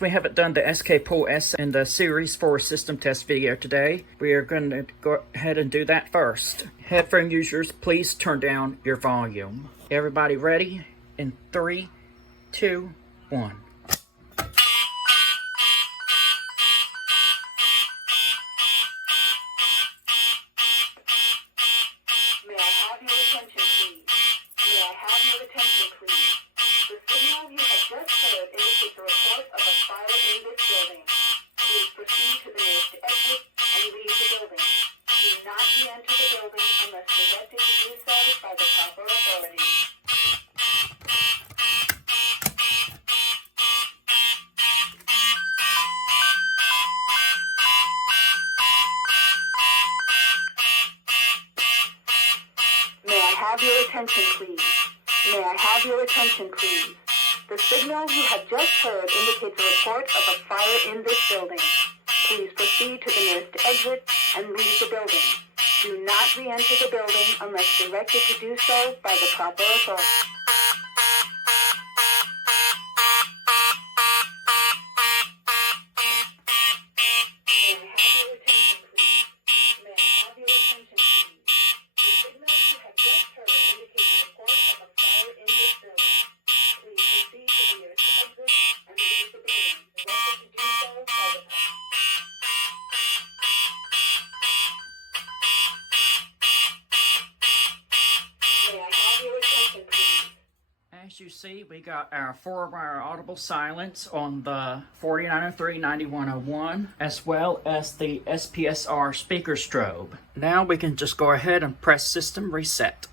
Since we haven't done the SK Pool S in the Series 4 system test video today, we are going to go ahead and do that first. Headphone users, please turn down your volume. Everybody ready? In 3, 2, 1. May I have your attention, please? May I have your attention, please? The signal you have just heard indicates a report of a fire in this building. Please proceed to the nearest exit and leave the building. Do not re-enter the building unless directed to do so by the proper authorities. May I have your attention, please? May I have your attention, please? The signal you have just heard indicates a report of a fire in this building. Please proceed to the nearest exit and leave the building. Do not re-enter the building unless directed to do so by the proper authorities. As you see, we got our 4-wire audible silence on the 4903-9101, as well as the SPSR speaker strobe. Now we can just go ahead and press system reset.